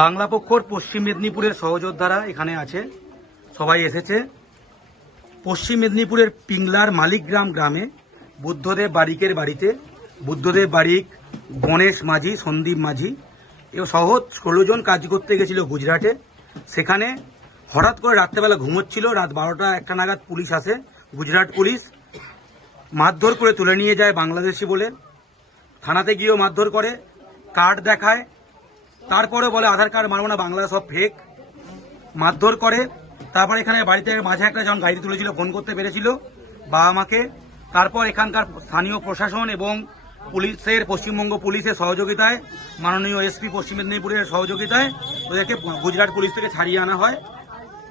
বাংলা পক্ষর পশ্চিম মেদিনীপুরের সহযোদ্ধারা এখানে আছে। সবাই এসেছে। পশ্চিম মেদিনীপুরের পিংলার মালিকগ্রাম গ্রামে বুদ্ধদেব বারিকের বাড়িতে, বুদ্ধদেব বারিক, গণেশ মাঝি, সন্দীপ মাঝি এবং সহ ষোলো জন কাজ করতে গেছিল গুজরাটে। সেখানে হঠাৎ করে রাত্রেবেলা ঘুমোচ্ছিল রাত বারোটা একটা নাগাদ পুলিশ আসে, গুজরাট পুলিশ মারধর করে তুলে নিয়ে যায় বাংলাদেশি বলে। থানাতে গিয়েও মারধর করে, কার্ড দেখায় তারপরে বলে আধার কার্ড মারবো না, বাংলা সব ফেক মারধর করে। তারপর এখানে বাড়িতে মাঝে একটা যখন গাড়ি তুলেছিল, ফোন করতে পেরেছিল বাবা মাকে। তারপর এখানকার স্থানীয় প্রশাসন এবং পুলিশের, পশ্চিমবঙ্গ পুলিশের সহযোগিতায়, মাননীয় এসপি পশ্চিম মেদিনীপুরের সহযোগিতায় ওদেরকে গুজরাট পুলিশ থেকে ছাড়িয়ে আনা হয়।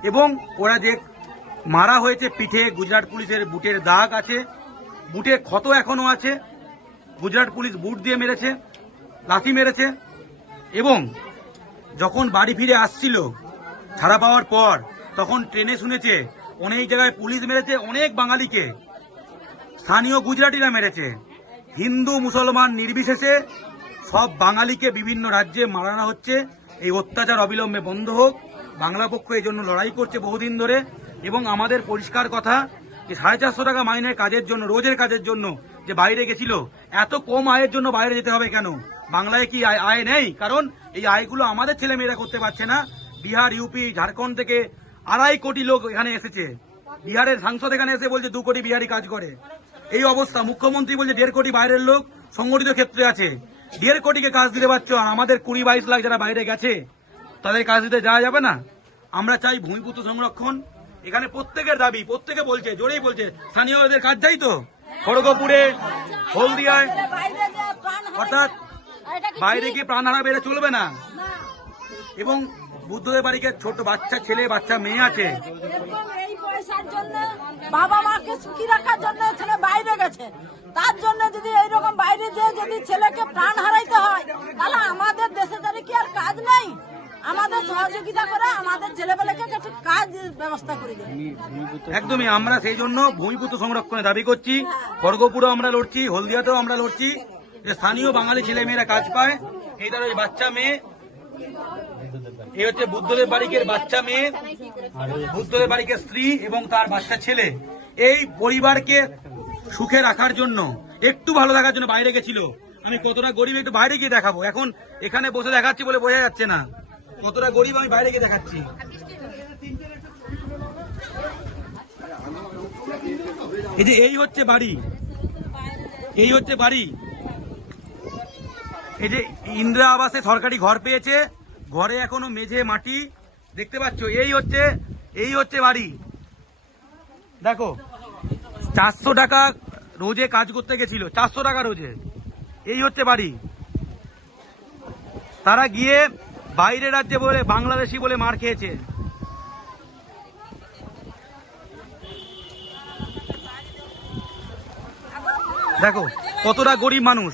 এবং ওরা যে মারা হয়েছে পিঠে, গুজরাট পুলিশের বুটের দাগ আছে। বুটে ক্ষত এখনও আছে। গুজরাট পুলিশ বুট দিয়ে মেরেছে, লাথি মেরেছে। এবং যখন বাড়ি ফিরে আসছিল ছাড়া পাওয়ার পর, তখন ট্রেনে শুনেছে, অনেক জায়গায় পুলিশ মেরেছে অনেক বাঙালিকে। স্থানীয় গুজরাটিরা মেরেছে। হিন্দু, মুসলমান, নির্বিশেষে সব বাঙালিকে বিভিন্ন রাজ্যে মারানো হচ্ছে। এই অত্যাচার অবিলম্বে বন্ধ হোক। বাংলা পক্ষ এই জন্য লড়াই করছে বহুদিন ধরে এবং আমাদের পরিষ্কার কথা যে সাড়ে চারশো টাকা মাইনের কাজের জন্য, রোজের কাজের জন্য যে বাইরে গেছিল, এত কম আয়ের জন্য বাইরে যেতে হবে কেন? বাংলায় কি আয় আয় নেই? কারণ এই আয়গুলো আমাদের ছেলে মেয়েরা করতে পারছে না। বিহার ইউপি ঝাড়খণ্ড থেকে আড়াই কোটি লোক এখানে এসেছে। বিহারের সাংসদ এখানে এসে বলছে দু কোটি বিহারি কাজ করে। এই অবস্থা। মুখ্যমন্ত্রী বলছে দেড় কোটি বাইরের লোক সংগঠিত ক্ষেত্রে আছে। দেড় কোটিকে কাজ দিতে পারছ? আমাদের কুড়ি বাইশ লাখ যারা বাইরে গেছে তাদের কাজ দিতে যাওয়া যাবে না? আমরা চাই ভূমিপুত্র সংরক্ষণ। এখানে প্রত্যেকের দাবি প্রত্যেকে বলছে জোরেই বলছে স্থানীয়দের কাজ চাই তো? খড়গপুরে হলদিয়ায় অর্থাৎ বাইরে গিয়ে প্রাণ হারা বেড়ে চলবে না। এবং বুদ্ধদের বাড়িকে ছোট বাচ্চা ছেলে বাচ্চা মেয়ে আছে। এই পয়সার জন্য বাবা মাকে সুখী রাখার জন্য ছেলে বাইরে গেছে। তার জন্য যদি এইরকম বাইরে যে যদি ছেলেকে প্রাণ হারাইতে হয় তাহলে আমাদের দেশে ধরে কি আর কাজ নেই? আমাদের সহযোগিতা করে আমাদের ছেলেবেলাকে একটু কাজ ব্যবস্থা করে দেবে। একদমই আমরা সেই জন্য ভূমিপুত্র সংরক্ষণে দাবি করছি। খড়গপুরও আমরা লড়ছি হলদিয়াতেও আমরা লড়ছি। যে স্থানীয় বাঙালি ছেলে মেয়েরা কাজ পায়, এই ওই বাচ্চা মেয়ে, এই হচ্ছে বুদ্ধদেব বাড়িকের বাচ্চা মেয়ে, বুদ্ধদেব বাড়িকের স্ত্রী এবং তার বাচ্চা ছেলে। এই পরিবারকে সুখে রাখার জন্য, একটু ভালো থাকার জন্য বাইরে গেছিল। আমি কতটা গরিব একটু বাইরে গিয়ে দেখাবো। এখন এখানে বসে দেখাচ্ছি বলে বোঝা যাচ্ছে না। কতটা গরিব আমি বাইরে গিয়ে দেখাচ্ছি। এই যে এই হচ্ছে বাড়ি। এই হচ্ছে বাড়ি। এই যে ইন্দিরা আবাসে সরকারি ঘর পেয়েছে, ঘরে এখনও মেঝে, মাটি, দেখতে পাচ্ছ? এই হচ্ছে এই হচ্ছে বাড়ি। দেখো, চারশো টাকা রোজে কাজ করতে গেছিল, চারশো টাকা রোজে। এই হচ্ছে বাড়ি। তারা গিয়ে বাইরে রাজ্যে বলে, বাংলাদেশি বলে মার খেয়েছে। দেখো, কতটা গরিব মানুষ।